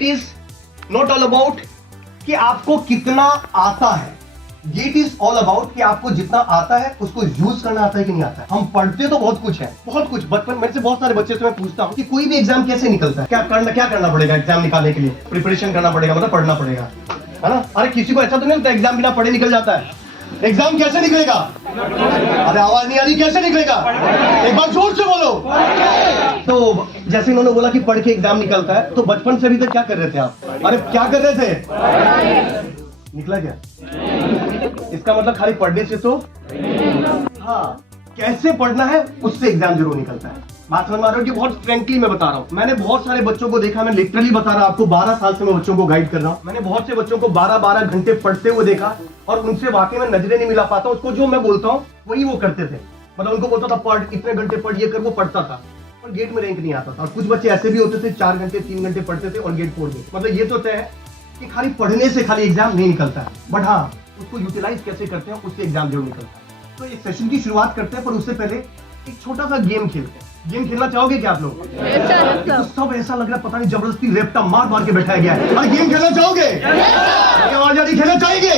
Gate is not all about कि आपको कितना आता है, गेट इज ऑल अबाउट कि आपको जितना आता है उसको यूज करना आता है कि नहीं आता है। हम पढ़ते तो बहुत कुछ है, बहुत कुछ, बचपन मेरे से बहुत सारे बच्चे से मैं पूछता हूँ कि कोई भी एग्जाम कैसे निकलता है, क्या करना पड़ेगा एग्जाम निकालने के लिए? प्रिपरेशन करना पड़ेगा, मतलब पढ़ना पड़ेगा, है ना? अरे किसी को ऐसा तो नहीं लगता एग्जाम बिना पढ़े निकल जाता है? एग्जाम कैसे निकलेगा? अरे आवाज नहीं आ रही, कैसे निकलेगा? एक बार जोर से बोलो। तो जैसे इन्होंने बोला कि पढ़ के एग्जाम निकलता है, तो बचपन से अभी तक क्या कर रहे थे आप? अरे क्या कर रहे थे? निकला क्या? इसका मतलब खाली पढ़ने से तो, हाँ, कैसे पढ़ना है उससे एग्जाम जरूर निकलता है। बात समझ में आ रही है कि बहुत फ्रेंकली मैं बता रहा हूँ। मैंने बहुत सारे बच्चों को देखा, मैं लिटरली बता रहा हूँ आपको, 12 साल से मैं बच्चों को गाइड कर रहा हूँ। मैंने बहुत से बच्चों को 12-12 घंटे पढ़ते हुए देखा और उनसे वाकई में नजरें नहीं मिला पाता। उसको जो मैं बोलता हूँ वही वो करते थे। मतलब उनको बोलता था पढ़, इतने घंटे पढ़, ये कर, वो पढ़ता था और गेट में रैंक नहीं आता था। और कुछ बच्चे ऐसे भी होते थे 4 घंटे 3 घंटे पढ़ते थे और गेट फोड़ देते। मतलब ये तो तय है कि खाली पढ़ने से खाली एग्जाम नहीं निकलता है, बट हाँ, उसको यूटिलाइज कैसे करते हैं उससे एग्जाम जरूर निकलता है। तो इस सेशन की शुरुआत करते हैं, पर उससे पहले एक छोटा सा गेम खेलते हैं। गेम खेलना चाहोगे क्या आप लोग? तो सब ऐसा लग रहा है पता नहीं जबरदस्ती रेपटा मार मार के बैठाया गया है। अरे गेम खेलना चाहोगे? आवाज आ रही, खेलना चाहेंगे?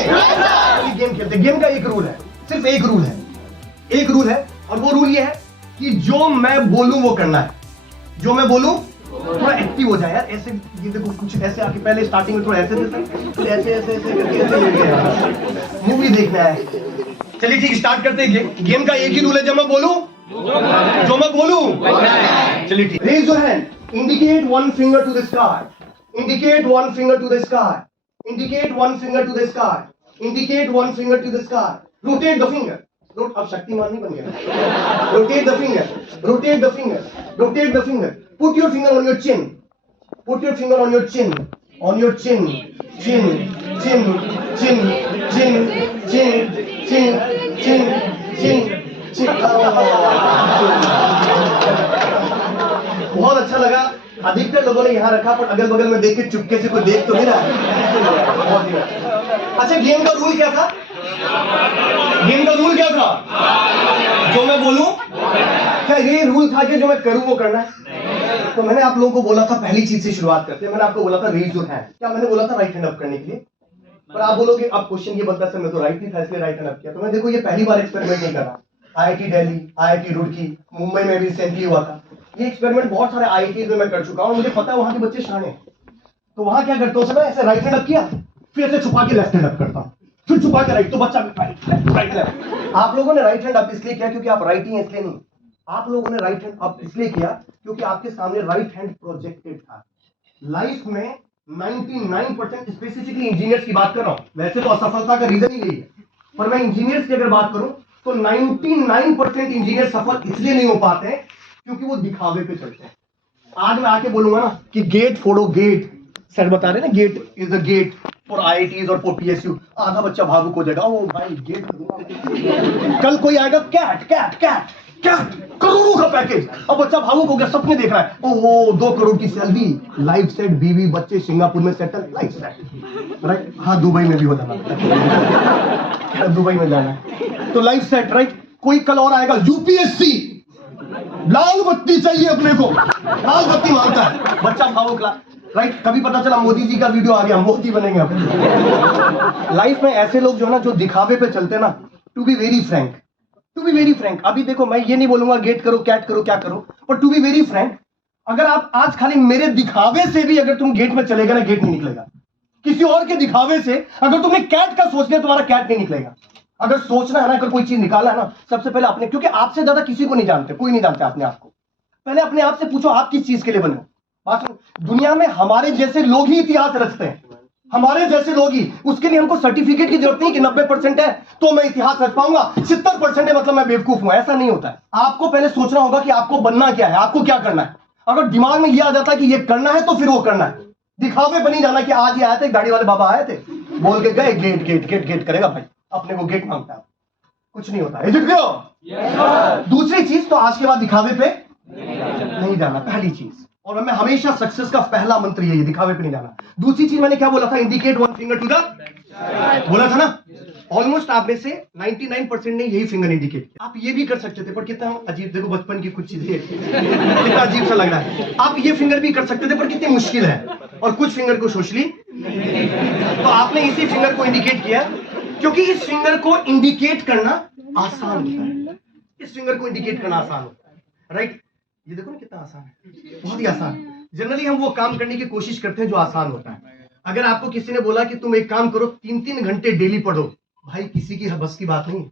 गेम खेलते। गेम का एक रूल है, सिर्फ एक रूल है, एक रूल है, और वो रूल ये है कि जो मैं बोलूं वो करना है। जो मैं बोलूं, थोड़ा एक्टिव हो जाए यार। ऐसे ये देखो, कुछ ऐसे आके पहले स्टार्टिंग में थोड़ा ऐसे फिर ऐसे ऐसे ऐसे करके मूवी देखना है। चलिए ठीक, स्टार्ट करते हैं। गेम का एक ही रूल है, जब मैं बोलूं, जो मैं बोलूं, चलिए ठीक। Raise your hand, indicate one finger to the sky, indicate one finger to the sky, indicate one finger to the sky, indicate one finger to the sky, rotate the finger. अब शक्तिमान नहीं बन गया। Rotate the finger, rotate the finger, rotate the finger. Put your finger on your chin. Put your finger on your chin. On your chin. Chin. Chin. Chin. Chin. Chin. Chin. Chin. Chin. Chin. बहुत अच्छा लगा। अधिकतर लोगों ने यहाँ रखा, पर अगल बगल में देख के चुपके से कोई देख तो नहीं रहा। बहुत ही अच्छा। गेम का रूल क्या था? गेम का रूल क्या था? जो मैं बोलूं, क्या ये रूल था कि जो मैं करूं वो करना है? तो मैंने आप लोगों को बोला था पहली चीज से शुरुआत करते हैं। मैंने आपको बोला था रेज योर हैंड। क्या मैंने बोला था? राइट हैंड अप करने के लिए। पर आप बोलोगे अब क्वेश्चन ये बनता है सर मैं तो राइट नहीं था इसलिए राइट हैंड अप किया। तो मैं देखो ये पहली बार एक्सपेरिमेंट नहीं कर रहा। आईआईटी दिल्ली, आईआईटी रुड़की, मुंबई में भी रिसेंटली हुआ था ये एक्सपेरिमेंट। बहुत सारे आईआईटी में मैं कर चुका हूँ, मुझे पता है वहां के बच्चे शाने हैं। तो वहां क्या करते हो, ऐसे राइट हैंड अप किया, फिर ऐसे छुपा के लेफ्ट हैंड अप करता, फिर छुपा के राइट, तो बच्चा राइट लेफ्ट। आप लोगों ने राइट हैंड अप इसलिए किया क्योंकि आप राइट ही हैं, इसलिए नहीं। आप लोगों ने राइट हैंड अप इसलिए किया क्योंकि आपके सामने राइट हैंड प्रोजेक्टेड था। लाइफ में 99%, स्पेसिफिकली इंजीनियर्स की बात कर रहा हूं, वैसे तो असफलता का रीजन ही यही है, पर मैं इंजीनियर्स की अगर बात करूं तो 99% इंजीनियर सफल इसलिए नहीं हो पाते हैं क्योंकि वो दिखावे पे चलते हैं। आज मैं आके बोलूंगा ना कि गेट फोड़ो, गेट सर बता रहे ना, GATE is the GATE for IITs और फॉर पीएसयू। आधा बच्चा भावुक हो जाएगा, ओ भाई गेट करूंगा। कल कोई आएगा कैट कैट कैट कैट, करोड़ों का पैकेज। अब बच्चा भावुक हो गया, सपने देख रहा है, ओहो 2 करोड़ की सैलरी, लाइफ सेट, बीवी बच्चे, सिंगापुर में सेटल, लाइफ सेट, राइट? हाँ, दुबई में भी हो जाना, दुबई में जाना तो लाइफ सेट, राइट? कोई कल और आएगा यूपीएससी, लाल बत्ती चाहिए अपने को, लाल बत्ती मांगता है बच्चा भावुक, राइट? कभी पता चला मोदी जी का वीडियो आ गया, मोदी बनेंगे अब। लाइफ में ऐसे लोग जो है ना, जो दिखावे पे चलते हैं ना, to be very frank, to be very frank, अभी देखो मैं ये नहीं बोलूंगा गेट करो, कैट करो, क्या करो, पर टू बी वेरी फ्रैंक, अगर आप आज खाली मेरे दिखावे से भी अगर तुम गेट में चलेगा ना, गेट नहीं निकलेगा। किसी और के दिखावे से अगर तुमने कैट का सोच लिया, तुम्हारा कैट नहीं निकलेगा। अगर सोचना है ना, अगर कोई चीज निकाला है ना, सबसे पहले अपने, क्योंकि आपसे ज्यादा किसी को नहीं जानते, कोई नहीं जानते अपने आप को। पहले अपने आप से पूछो आप किस चीज के लिए बने हो। दुनिया में हमारे जैसे लोग ही इतिहास रचते हैं, हमारे जैसे लोग ही। उसके लिए हमको सर्टिफिकेट की जरूरत नहीं कि 90% है तो मैं इतिहास रच पाऊंगा, 70% है मतलब मैं बेवकूफ हूं, ऐसा नहीं होता है। आपको पहले सोचना होगा कि आपको बनना क्या है, आपको क्या करना है। अगर दिमाग में यह आ जाता है कि यह करना है तो फिर वो करना है। दिखावे बनी जाना कि आज ये आए थे, गाड़ी वाले बाबा आए थे, बोल के गए गेट गेट गेट गेट करेगा भाई, अपने को गेट मांगता है, कुछ नहीं होता है। दूसरी चीज, तो आज के बाद दिखावे पे नहीं जाना, पहली चीज। और मैं हमेशा सक्सेस का पहला मंत्र यही, दिखावे पे नहीं जाना। दूसरी चीज मैंने क्या बोला था? Indicate one finger to the, बोला था ना। ऑलमोस्ट आप में से 99% ने यही फिंगर इंडिकेट किया। आप ये भी कर सकते थे, पर कितना अजीब, देखो बचपन की कुछ चीजें कितना अजीब सा लग रहा है। आप ये फिंगर भी कर सकते थे, पर कितनी मुश्किल है। और कुछ फिंगर को सोशली। तो आपने इसी फिंगर को इंडिकेट किया क्योंकि इस फिंगर को इंडिकेट करना आसान होता है। इस फिंगर को इंडिकेट करना आसान होता है, राइट। ये देखो ना कितना आसान है, बहुत ही आसान। जनरली हम वो काम करने की कोशिश करते हैं जो आसान होता है। अगर आपको किसी ने बोला कि तुम एक काम करो 3-3 घंटे डेली पढ़ो, भाई किसी की बस की बात नहीं।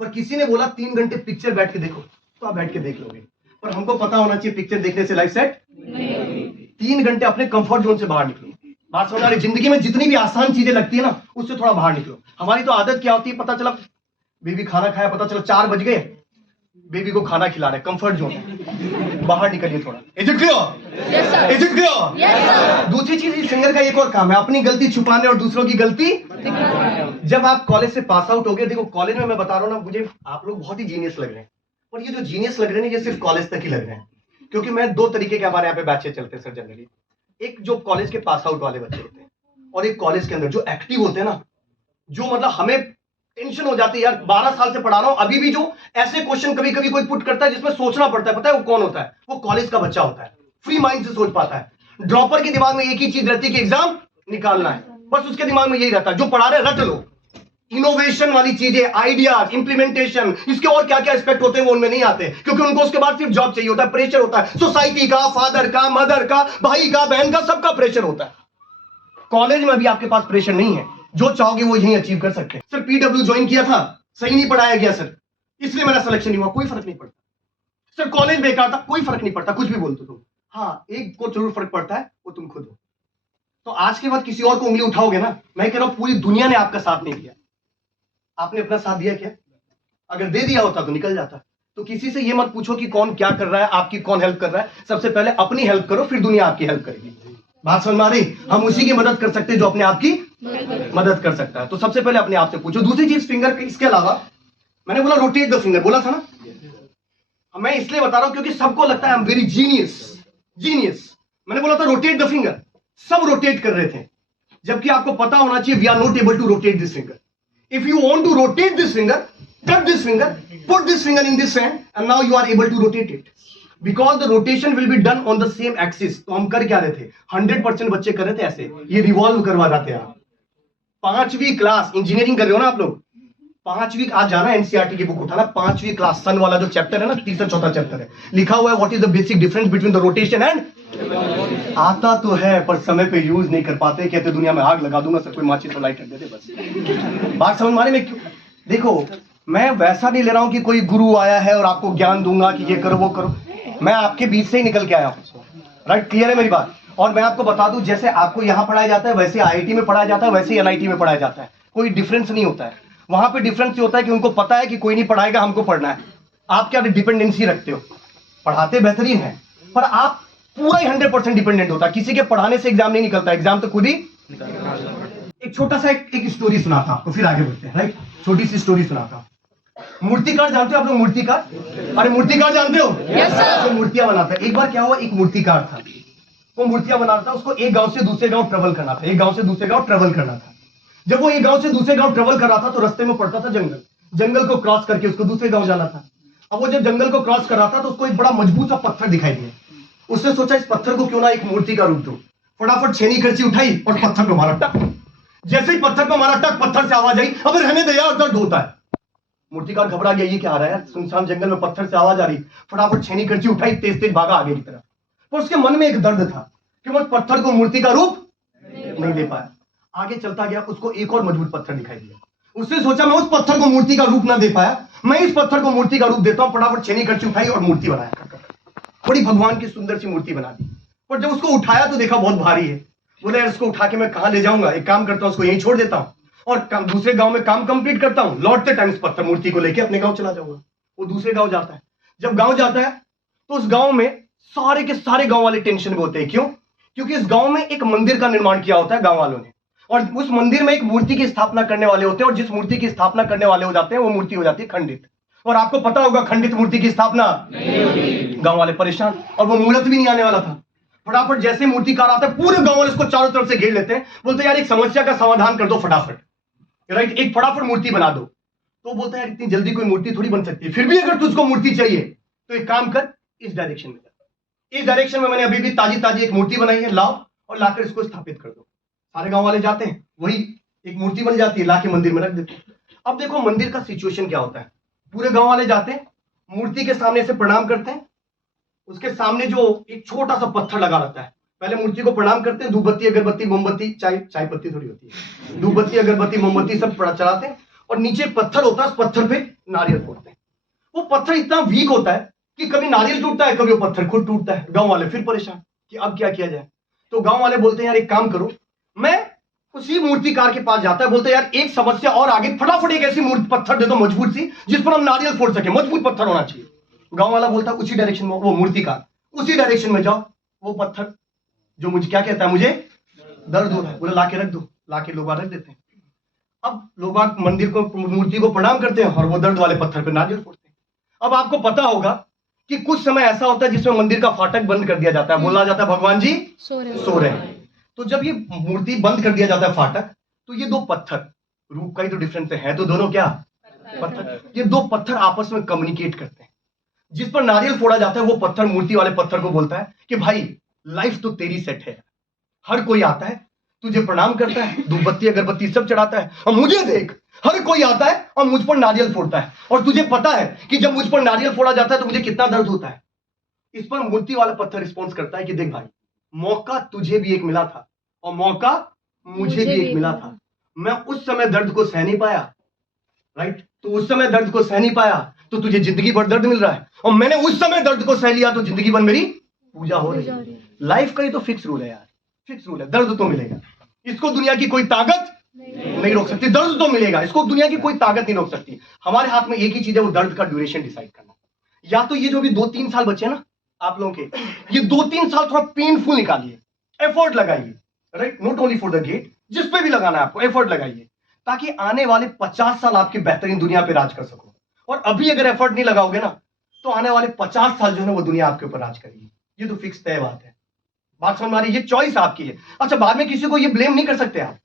पर किसी ने बोला 3 घंटे पिक्चर बैठ के देखो, तो आप बैठ के देख लोगे। पर हमको पता होना चाहिए पिक्चर देखने से लाइफ सेट नहीं। 3 घंटे अपने कंफर्ट जोन से बाहर निकलो। बात समझ आ रही? जिंदगी में जितनी भी आसान चीजें लगती है ना, उससे थोड़ा बाहर निकलो। हमारी तो आदत क्या होती है, पता चला बेबी खाना खाया, पता चला 4 बज गए, बेबी को खाना खिला रहे, कंफर्ट जोन है, बाहर निकलिए थोड़ा। Is it clear? Is it clear? दूसरी चीज, इस फिंगर का एक और काम है, अपनी गलती छुपाने और दूसरों की गलती। जब आप कॉलेज से पास आउट हो गए, देखो कॉलेज में मैं बता रहा हूं ना, मुझे आप लोग बहुत ही जीनियस लग रहे हैं, और ये जो जीनियस लग रहे हैं ये सिर्फ कॉलेज तक ही लग रहे हैं। क्योंकि मैं 2 तरीके के हमारे यहाँ पे बैचेस चलते हैं सर जनरली। एक जो कॉलेज के पास आउट वाले बच्चे होते हैं, और एक कॉलेज के अंदर जो एक्टिव होते हैं ना, जो मतलब हमें टेंशन हो जाती है यार, 12 साल से पढ़ा रहा हूं, अभी भी जो ऐसे क्वेश्चन कभी कभी कोई पुट करता है जिसमें सोचना पड़ता है, पता है वो कौन होता है? वो कॉलेज का बच्चा होता है, फ्री माइंड से सोच पाता है। ड्रॉपर के दिमाग में एक ही चीज रहती है कि एग्जाम निकालना है, बस उसके दिमाग में यही रहता है, जो पढ़ा रहे रट लो। इनोवेशन वाली चीजें, आइडियाज, इंप्लीमेंटेशन, इसके और क्या क्या एस्पेक्ट होते हैं वो उनमें नहीं आते, क्योंकि उनको उसके बाद सिर्फ जॉब चाहिए होता है, प्रेशर होता है सोसाइटी का, फादर का, मदर का, भाई का, बहन का, सबका प्रेशर होता है। कॉलेज में अभी आपके पास प्रेशर नहीं है, जो चाहोगे वो यही अचीव कर सकते हैं। सर पीडब्ल्यू ज्वाइन किया था, सही नहीं पढ़ाया गया सर, इसलिए मेरा सिलेक्शन नहीं हुआ, कोई फर्क नहीं पड़ता। सर कॉलेज बेकार था, कोई फर्क नहीं पड़ता, कुछ भी बोलते तुम। हाँ, एक को जरूर फर्क पड़ता है, वो तुम खुद हो। तो आज के बाद किसी और को उंगली उठाओगे ना, मैं कह रहा हूं पूरी दुनिया ने आपका साथ नहीं दिया, आपने अपना साथ दिया क्या? अगर दे दिया होता तो निकल जाता। तो किसी से ये मत पूछो कि कौन क्या कर रहा है, आपकी कौन हेल्प कर रहा है। सबसे पहले अपनी हेल्प करो, फिर दुनिया आपकी हेल्प करेगी। बात समझ में आ रही? हम उसी की मदद कर सकते हैं जो अपने आप की मदद कर सकता है। तो सबसे पहले अपने आप से पूछो। दूसरी चीज फिंगर, इसके अलावा मैंने बोला रोटेट द फिंगर, बोला था ना, मैं इसलिए बता रहा हूं क्योंकि सबको लगता है आई एम वेरी जीनियस। मैंने बोला था रोटेट द फिंगर, सब रोटेट कर रहे थे, जबकि आपको पता होना चाहिए we are not able to rotate this finger. If you want to rotate this finger, cut this finger, put this finger in this hand, and now you are able to rotate it. Because the rotation will be done on the same axis. तो हम कर क्या रहे थे? 100% बच्चे कर रहे थे ऐसे, ये रिवॉल्व करवा रहे थे आप। 5वीं क्लास इंजीनियरिंग कर रहे हो ना आप लोग, 5वीं आज जाना एनसीईआरटी की बुक उठाना, 5वीं क्लास सन वाला जो चैप्टर है ना, 3-4 चैप्टर है, लिखा हुआ है what is the basic difference between the rotation and. आता तो है पर समय पे यूज नहीं कर पाते, कहते दुनिया में आग लगा दूंगा सर, कोई माचिस और लाइटर दे दे बस। बात समझ माने में क्यों? देखो मैं वैसा नहीं ले रहा हूं कि कोई गुरु आया है और आपको ज्ञान दूंगा कि ये करो वो करो, मैं आपके बीच से ही निकल के आया हूं, राइट? क्लियर है मेरी बात? और मैं आपको बता दूं, जैसे आपको यहां पढ़ाया जाता है वैसे आईआईटी में पढ़ाया जाता है, वैसे एनआईटी में पढ़ाया जाता है, कोई डिफरेंस नहीं होता है। वहां पे डिफरेंस ये होता है कि उनको पता है कि कोई नहीं पढ़ाएगा, हमको पढ़ना है। आप क्या डिपेंडेंसी रखते हो? पढ़ाते बेहतरीन है, पर आप पूरा ही 100% डिपेंडेंट होता है, किसी के पढ़ाने से एग्जाम नहीं निकलता, एग्जाम तो खुद ही। एक छोटा सा एक स्टोरी सुनाता आपको, फिर आगे बढ़ते हैं, राइट? छोटी सी स्टोरी सुनाता हूं। मूर्तिकार जानते हो आप लोग? मूर्तिकार, अरे मूर्तिकार जानते हो? Yes sir. जो मूर्तियां बनाता है, एक बार क्या हुआ, एक मूर्तिकार था, वो मूर्तियां बना रहा था, उसको एक गांव से दूसरे गांव ट्रेवल करना था, एक गांव से दूसरे गांव ट्रेवल करना था। जब वो एक गांव से दूसरे गांव ट्रेवल कर रहा था तो रास्ते में पड़ता था जंगल, जंगल को क्रॉस करके उसको दूसरे गांव जाना था। अब वो जब जंगल को क्रॉस कर रहा था तो उसको एक बड़ा मजबूत सा पत्थर दिखाई दिया। उसने सोचा इस पत्थर को क्यों ना एक मूर्ति का रूप दो। फटाफट छेनी खर्ची उठाई और पत्थर को मारा, टक। जैसे ही पत्थर को मारा, टक, पत्थर से आवाज आई, अब रहने दे यार, दर्द होता है। मूर्तिकार घबरा गया, ये क्या आ रहा है, सुनसान जंगल में पत्थर से आवाज आ रही। फटाफट छेनी खर्ची उठाई, तेज तेज भागा आगे की तरफ। पर उसके मन में एक दर्द था कि वो पत्थर को मूर्ति का रूप नहीं दे पाया। आगे चलता गया, उसको एक और मजबूत पत्थर दिखाई दिया। उसने सोचा मैं उस पत्थर को मूर्ति का रूप ना दे पाया, मैं इस पत्थर को मूर्ति का रूप देता हूं। फटाफट छेनी खर्ची उठाई और मूर्ति बनाया, बड़ी भगवान की सुंदर सी मूर्ति बना दी। पर जब उसको उठाया तो देखा बहुत भारी है। बोले यार इसको उठा के मैं कहां ले जाऊंगा, एक काम करता हूं उसको यहीं छोड़ देता हूं और दूसरे गांव में काम कंप्लीट करता हूं, लौटते टाइम इस पत्थर मूर्ति को लेके अपने गांव चला जाऊंगा। वो दूसरे गांव जाता है। जब गांव जाता है तो उस गांव में सारे के सारे गांव वाले टेंशन में होते हैं। क्यों? क्योंकि इस गांव में एक मंदिर का निर्माण किया होता है गांव वालों ने, और उस मंदिर में एक मूर्ति की स्थापना करने वाले होते हैं, और जिस मूर्ति की स्थापना करने वाले हो जाते हैं वो मूर्ति हो जाती है खंडित। और आपको पता होगा खंडित मूर्ति की स्थापना नहीं होगी। गांव वाले परेशान, और वो मूर्त भी नहीं आने वाला था। फटाफट जैसे मूर्तिकार आता है, पूरे गांव वाले उसको चारों तरफ से घेर लेते हैं, बोलते यार एक समस्या का समाधान कर दो फटाफट, राइट? एक फटाफट मूर्ति बना दो। तो बोलता है यार इतनी जल्दी कोई मूर्ति थोड़ी बन सकती है, फिर भी अगर तुझको मूर्ति चाहिए तो एक काम कर, इस डायरेक्शन में, इस डायरेक्शन में मैंने अभी भी ताजी ताजी एक मूर्ति बनाई है, लाओ और लाकर इसको स्थापित कर दो। सारे गांव वाले जाते हैं, वही एक मूर्ति बन जाती है, लाके मंदिर में रख देते हैं। अब देखो मंदिर का सिचुएशन क्या होता है, पूरे गांव वाले जाते हैं, मूर्ति के सामने से प्रणाम करते हैं, उसके सामने जो एक छोटा सा पत्थर लगा रहता है, पहले मूर्ति को प्रणाम करते हैं, धूपबत्ती अगरबत्ती मोमबत्ती, चाय पत्ती थोड़ी होती है, धूपबत्ती अगरबत्ती मोमबत्ती सब चढ़ाते हैं, और नीचे पत्थर होता है, उस पत्थर पे नारियल फोड़ते हैं। वो पत्थर इतना वीक होता है कि कभी नारियल टूटता है, कभी वो पत्थर खुद टूटता है। गांव वाले फिर परेशान कि अब क्या किया जाए। तो गांव वाले बोलते हैं यार एक काम करो, मैं उसी मूर्तिकार के पास जाता है, बोलते हैं यार एक समस्या और आगे, फटाफट एक ऐसी मूर्ति पत्थर दे दो मजबूत सी जिस पर हम नारियल फोड़ सके, मजबूत पत्थर होना चाहिए। गांव वाला बोलता है उसी डायरेक्शन में, वो मूर्तिकार उसी डायरेक्शन में जाओ, वो पत्थर जो मुझे क्या कहता है, मुझे दर्द हो रहा है, बोला लाके रख दो, लाके लोग रख देते हैं। अब लोग मंदिर को मूर्ति को प्रणाम करते हैं और वो दर्द वाले पत्थर पर नारियल फोड़ते हैं। अब आपको पता होगा कि कुछ समय ऐसा होता है जिसमें मंदिर का फाटक बंद कर दिया जाता है, बोला जाता है भगवान जी सो रहे हैं। तो जब ये मूर्ति बंद कर दिया जाता है फाटक, तो ये दो पत्थर, रूप का ही तो डिफरेंस है तो दोनों क्या पत्थर, ये दो पत्थर आपस में कम्युनिकेट करते हैं। जिस पर नारियल फोड़ा जाता है वो पत्थर मूर्ति वाले पत्थर को बोलता है कि भाई लाइफ तो तेरी सेट है, हर कोई आता है तुझे प्रणाम करता है, धूपबत्ती अगरबत्ती सब चढ़ाता है, और मुझे देख हर कोई आता है और मुझ पर नारियल फोड़ता है, और तुझे पता है कि जब मुझ पर नारियल फोड़ा जाता है तो मुझे कितना दर्द होता है। इस पर मूर्ति वाला पत्थर रिस्पॉन्स करता है कि देख भाई, मौका तुझे भी एक मिला था और मौका मुझे भी एक मिला था, मैं उस समय दर्द को सह नहीं पाया, राइट, तो उस समय दर्द को सह नहीं पाया तो तुझे जिंदगी भर दर्द मिल रहा है, और मैंने उस समय दर्द को सह लिया तो जिंदगी भर मेरी पूजा हो रही है। लाइफ का ही तो फिक्स रूल है यार, फिक्स रूल है, दर्द तो मिलेगा, इसको दुनिया की कोई ताकत नहीं रोक सकती, दर्द तो मिलेगा, इसको दुनिया की कोई ताकत नहीं रोक सकती। हमारे हाथ में एक ही चीज है, वो दर्द का ड्यूरेशन डिसाइड करना। या तो ये जो भी 2-3 साल बचे ना आप लोगों के, ये 2-3 साल थोड़ा पेनफुल निकालिए, एफर्ट लगाइए, right, not only for the GATE, जिस पे भी लगाना है आपको एफर्ट लगाइए, ताकि आने वाले 50 साल आपकी बेहतरीन दुनिया पे राज कर सको। और अभी अगर एफर्ट नहीं लगाओगे ना तो आने वाले 50 साल जो है वो दुनिया आपके ऊपर राज करेगी, ये तो फिक्स तय बात है। बात समझ में आ रही है, ये चॉइस आपकी है। अच्छा, बाद में किसी को ये ब्लेम नहीं कर सकते आप,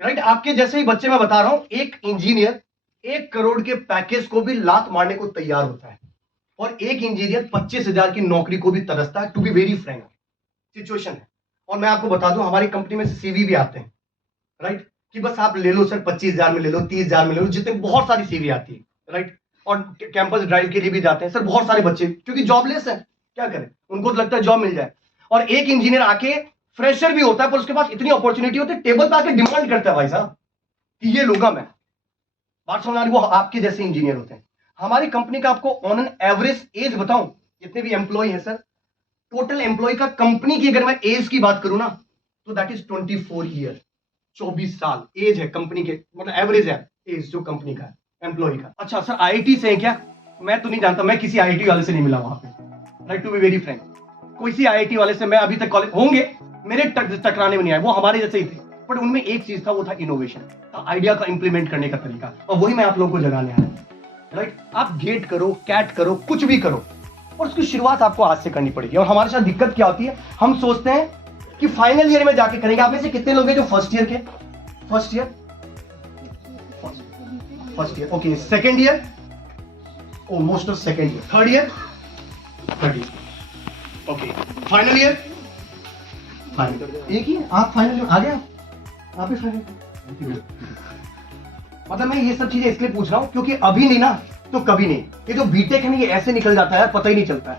राइट, आपके जैसे ही बच्चे मैं बता रहा हूं, एक इंजीनियर 1 करोड़ के पैकेज को भी लात मारने को तैयार होता है, और एक इंजीनियर 25,000 की नौकरी को भी तरसता है, to be very frank situation है। और मैं आपको बता दूं, हमारी कंपनी में सीवी भी आते हैं, राइट, कि बस आप ले लो सर, 25,000 में ले लो, 30,000 में ले लो, जितने बहुत सारी सीवी आती है, राइट, और कैंपस ड्राइव के लिए भी जाते हैं सर बहुत सारे बच्चे, क्योंकि जॉबलेस है, क्या करें, उनको तो लगता है जॉब मिल जाए। और एक इंजीनियर आके फ्रेशर भी होता है पर उसके पास इतनी अपॉर्चुनिटी होती है, टेबल पे आके डिमांड करता है भाई साहब कि ये लूंगा मैं। बात समझ आ रही, वो आपके जैसे इंजीनियर होते हैं। हमारी कंपनी का आपको ऑन एन एवरेज एज बताऊं, जितने भी एम्प्लॉय हैं सर, टोटल एम्प्लॉय का कंपनी की अगर मैं एज की बात करूं ना तो दैट इज 24 ईयर, 24 साल एज है कंपनी के, मतलब एवरेज है एज जो कंपनी का है एम्प्लॉय का। अच्छा सर आईआईटी से है क्या? मैं तो नहीं जानता, मैं किसी आईआईटी वाले से नहीं मिला वहां पे, right, to be very frank, कोई सी आईआईटी वाले से मैं अभी तक कॉलेज होंगे मेरे टकराने में नहीं आए, वो हमारे जैसे ही थे, बट उनमें एक चीज था, वो था इनोवेशन, आइडिया का इंप्लीमेंट करने का तरीका, और वही मैं आप लोगों को जगाने आया हूं, राइट। आप गेट करो, कैट करो, कुछ भी करो, और उसकी शुरुआत आपको आज से करनी पड़ेगी। और हमारे साथ दिक्कत क्या होती है, हम सोचते हैं कि फाइनल ईयर में जाके करेंगे। आप में से कितने लोग हैं जो फर्स्ट ईयर के? First year, okay, second year, almost second year, third year, okay, final year, एक ही आप फाइनल आ गए, आप भी फाइनल। मतलब मैं ये सब चीजें इसलिए पूछ रहा हूं क्योंकि अभी नहीं ना तो कभी नहीं, ये जो बीटेक है ना ये ऐसे निकल जाता है, पता ही नहीं चलता है।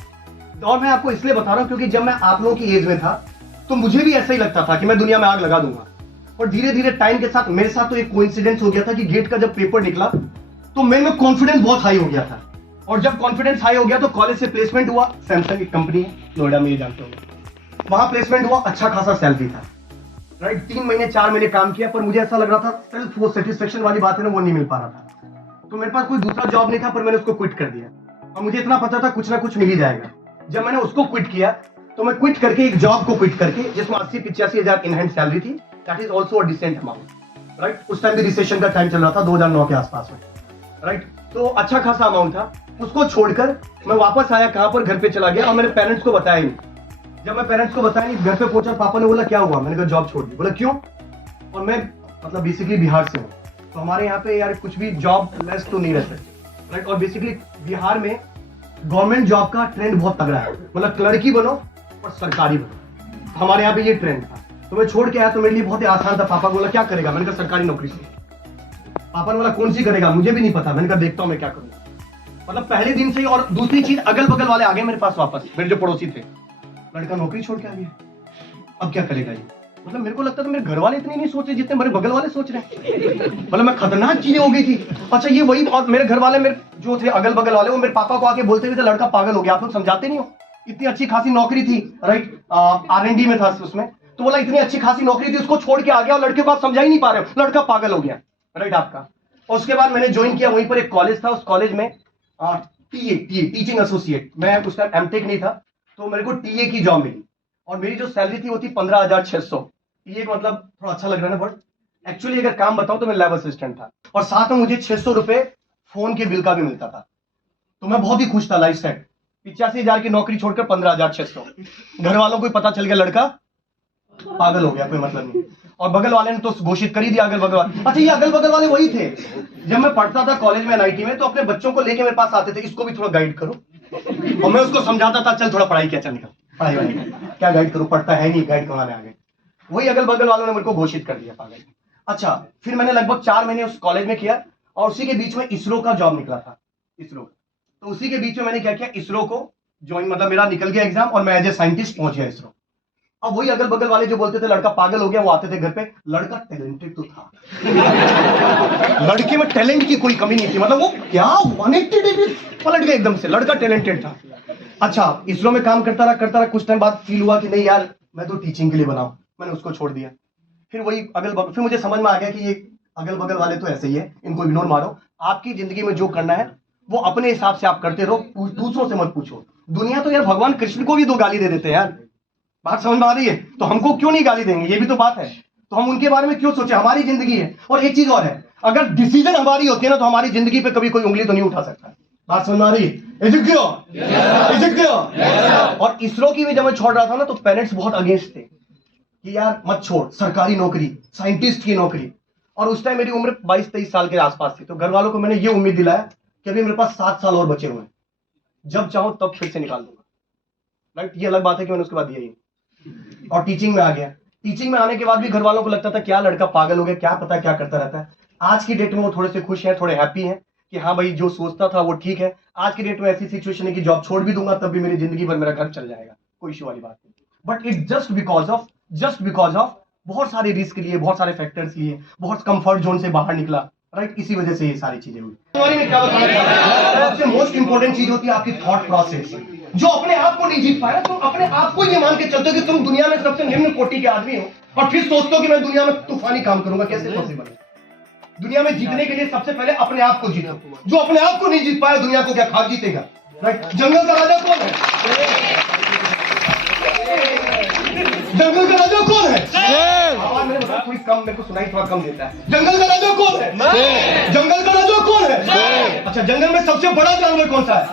और मैं आपको इसलिए बता रहा हूं क्योंकि जब मैं आप लोगों की एज में था तो मुझे भी ऐसा ही लगता था कि मैं दुनिया में आग लगा दूंगा, और धीरे धीरे टाइम के साथ मेरे साथ तो एक कोइंसिडेंस हो गया था कि गेट का जब पेपर निकला तो मेरे में कॉन्फिडेंस बहुत हाई हो गया था, और जब कॉन्फिडेंस हाई हो गया तो कॉलेज से प्लेसमेंट हुआ, सैमसंग की कंपनी है नोएडा में, ये जानते हो, वहां प्लेसमेंट हुआ, अच्छा खासा सैलरी था, राइट, 3 महीने 4 महीने काम किया, पर मुझे ऐसा लग रहा था सेल्फ वो सेटिस्फेक्शन वाली बात है ना वो नहीं मिल पा रहा था। तो मेरे पास कोई दूसरा जॉब नहीं था, पर मैंने उसको क्विट कर दिया, और मुझे इतना पता था कुछ ना कुछ मिल ही जाएगा। जब मैंने उसको क्विट किया तो मैं क्विट करके एक जॉब को क्विट करके जिसमें 80-85 इन हैंड सैलरी थी, that is also a decent amount, right. उस टाइम भी रिसेशन का टाइम चल रहा था 2009 के आसपास में, राइट, तो अच्छा खासा अमाउंट था। उसको छोड़कर मैं वापस आया, कहां पर, घर पे चला गया, और मेरे पेरेंट्स को बताया नहीं। जब मैं पेरेंट्स को बताया नहीं, घर पे पहुंचा, पापा ने बोला क्या हुआ, मैंने कहा जॉब छोड़ दी। बोला क्यों? और मैं मतलब बेसिकली बिहार से हूँ, तो हमारे यहाँ पे यार कुछ भी जॉब लेस तो नहीं रह सकती, राइट, और बेसिकली बिहार में गवर्नमेंट जॉब का ट्रेंड बहुत तगड़ा है, मतलब क्लर्की बनो और सरकारी बनो, हमारे यहाँ पे ये ट्रेंड था। तो मैं छोड़ के आया तो मेरे लिए बहुत ही आसान था। पापा बोला क्या करेगा, मैंने कहा सरकारी नौकरी से। पापा ने बोला कौन सी करेगा, मुझे भी नहीं पता। मैंने कहा देखता हूँ मैं क्या करूँगा। मतलब पहले दिन से ही। और दूसरी चीज, अगल बगल वाले आ गए मेरे पास वापस, मेरे जो पड़ोसी थे, लड़का नौकरी छोड़ के आ गया, अब क्या करेगा ये। मतलब मेरे को लगता था मेरे घर वाले इतने नहीं सोच रहे जितने मेरे बगल वाले सोच रहे हैं। मतलब मैं खतरनाक चीजें हो गई थी। अच्छा ये वही, और मेरे घर वाले मेरे जो थे अगल बगल वाले, वो मेरे पापा को आके बोलते हुए थे लड़का पागल हो गया। आप लोग समझाते नहीं हो, इतनी अच्छी खासी नौकरी थी, राइट, R&D में था उसमें, तो बोला इतनी अच्छी खासी नौकरी थी उसको छोड़ के आ गया और लड़के को आप समझा ही नहीं पा रहे हो, लड़का पागल हो गया, राइट आपका। और उसके बाद मैंने ज्वाइन किया, वहीं पर एक कॉलेज था, उस कॉलेज में टीचिंग एसोसिएट। मैं उस टाइम एमटेक नहीं था, तो मेरे को टीए की जॉब मिली और मेरी जो सैलरी थी वो थी 15,600। टीए मतलब थोड़ा अच्छा लग रहा है ना वर्ड। एक्चुअली अगर काम बताऊं तो मैं लैब असिस्टेंट था और साथ में मुझे 600 रुपए फोन के बिल का भी मिलता था। तो मैं बहुत ही खुश था लाइफ सेट। 85,000 की नौकरी छोड़कर 15,600। घर वालों को ही पता चल गया लड़का पागल हो गया, कोई मतलब नहीं। और बगल वाले ने तो घोषित कर ही दिया, अगल बगल वाले। अच्छा ये अगल बगल वाले वही थे जब मैं पढ़ता था कॉलेज में NIT में, तो अपने बच्चों को लेके मेरे पास आते थे, इसको भी थोड़ा गाइड करो। और मैं उसको समझाता था चल थोड़ा पढ़ाई किया, चल निकल पढ़ाई वाली क्या गाइड करो, पढ़ता है नहीं, गाइड कराने आ गए। वही अगल बगल वालों ने मेरे को घोषित कर दिया पागल। अच्छा फिर मैंने लगभग 4 महीने उस कॉलेज में किया और उसी के बीच में इसरो का जॉब निकला था, इसरो। तो उसी के बीच में मैंने क्या किया, इसरो को ज्वाइन, मतलब मेरा निकल गया एग्जाम और मैं एज ए साइंटिस्ट पहुंच गया इसरो। अब वही अगल बगल वाले जो बोलते थे लड़का पागल हो गया, वो आते थे घर पे, लड़का टैलेंटेड तो था। लड़के में टैलेंट की कोई कमी नहीं थी, मतलब वो क्या 180 डिग्री पलट गया एकदम से, लड़का टैलेंटेड था। अच्छा इसरो में काम करता रहा, कुछ टाइम बाद फील हुआ कि नहीं यार मैं तो टीचिंग के लिए बनाऊं, मैंने उसको छोड़ दिया। फिर वही अगल बगल, फिर मुझे समझ में आ गया कि ये अगल बगल वाले तो ऐसे ही है, इनको इग्नोर मारो। आपकी जिंदगी में जो करना है वो अपने हिसाब से आप करते रहो, दूसरों से मत पूछो। दुनिया तो यार भगवान कृष्ण को भी 2 गाली दे देते हैं यार, बात समझ में आ रही है, तो हमको क्यों नहीं गाली देंगे, ये भी तो बात है। तो हम उनके बारे में क्यों सोचे, हमारी जिंदगी है। और एक चीज और है, अगर डिसीजन हमारी होती है ना तो हमारी जिंदगी पे कभी कोई उंगली तो नहीं उठा सकता। बात समझ में आ रही है? और इसरो की भी जब मैं छोड़ रहा था ना तो पेरेंट्स बहुत अगेंस्ट थे कि यार मत छोड़, सरकारी नौकरी, साइंटिस्ट की नौकरी। और उस टाइम मेरी उम्र 22-23 साल के आसपास थी। तो घर वालों को मैंने ये उम्मीद दिलाया कि अभी मेरे पास 7 साल और बचे हुए हैं, जब चाहो तब फिर से निकाल दूंगा, राइट। ये अलग बात है कि मैंने उसके बाद दिया ही और टीचिंग में आ गया। टीचिंग में आने के बाद भी घर वालों को लगता था क्या लड़का पागल हो गया, क्या पता क्या करता रहता है। आज की डेट में वो थोड़े से खुश हैं, थोड़े हैप्पी हैं कि हाँ भाई जो सोचता था वो ठीक है। आज की डेट में ऐसी सिचुएशन है कि जॉब छोड़ भी दूंगा तब भी मेरी जिंदगी भर मेरा घर चल जाएगा, कोई इश्यू वाली बात नहीं। But it just because of बहुत सारे रिस्क लिए, बहुत सारे फैक्टर्स लिए, बहुत कंफर्ट जोन से बाहर निकला, राइट। इसी वजह से ये सारी चीजें हुई। में क्या बताना चाहता हूं, सबसे मोस्ट इंपॉर्टेंट चीज होती है आपकी थॉट प्रोसेस। जो अपने आप को नहीं जीत पाया, तुम अपने आप को ये मान के चलते हो कि तुम दुनिया में सबसे निम्न कोटि के आदमी हो और फिर सोचते हो कि मैं दुनिया में तूफानी काम करूंगा, कैसे पॉसिबल है। दुनिया में जीतने के लिए सबसे पहले अपने आप को जीतो। जो अपने आप को नहीं जीत पाया दुनिया को क्या खा जीतेगा, राइट। जंगल का राजा कौन है, जंगल का राजा कौन है? आवाज मैंने बताया थोड़ी कम, मेरे को सुनाई थोड़ा कम देता है। जंगल का राजा कौन है? जंगल का राजा कौन है? अच्छा जंगल में सबसे बड़ा जानवर कौन सा है?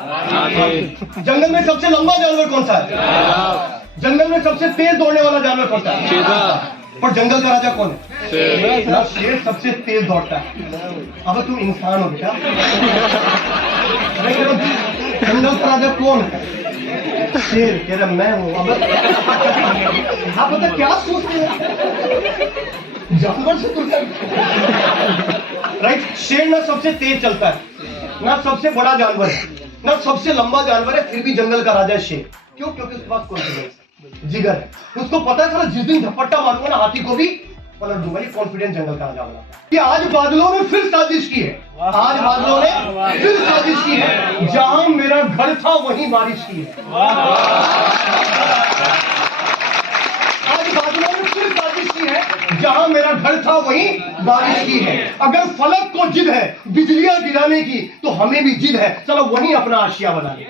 जंगल में सबसे लंबा जानवर कौन सा है? जंगल में सबसे तेज दौड़ने वाला जानवर कौन सा है? पर जंगल का राजा कौन है? शेर सबसे तेज दौड़ता है। अब तुम इंसान हो बेटा। जंगल का राजा कौन है? शेर। कह रहा मैं हूं। अब आप बता क्या सोचते हैं, जानवर से राइट। शेर ना सबसे तेज चलता है, ना सबसे बड़ा जानवर है, ना सबसे लंबा जानवर है, फिर भी जंगल का राजा है शेर। क्यों? क्योंकि उसके पास कॉन्फिडेंस, जिगर है। उसको पता है चलो जिस दिन झपट्टा मारूंगा ना हाथी को भी पलट दूंगा। ये कॉन्फिडेंस जंगल का राजा बना कि आज बादलों ने फिर साजिश की है, आज बादलों ने फिर साजिश की है, जहां मेरा घर था वहीं बारिश की है। आज बादलों ने फिर साजिश की है, जहां मेरा घर था वहीं बारिश की है। अगर फलक को जिद है बिजलियां गिराने की तो हमें भी जिद है, चलो वहीं अपना आशिया बना ले।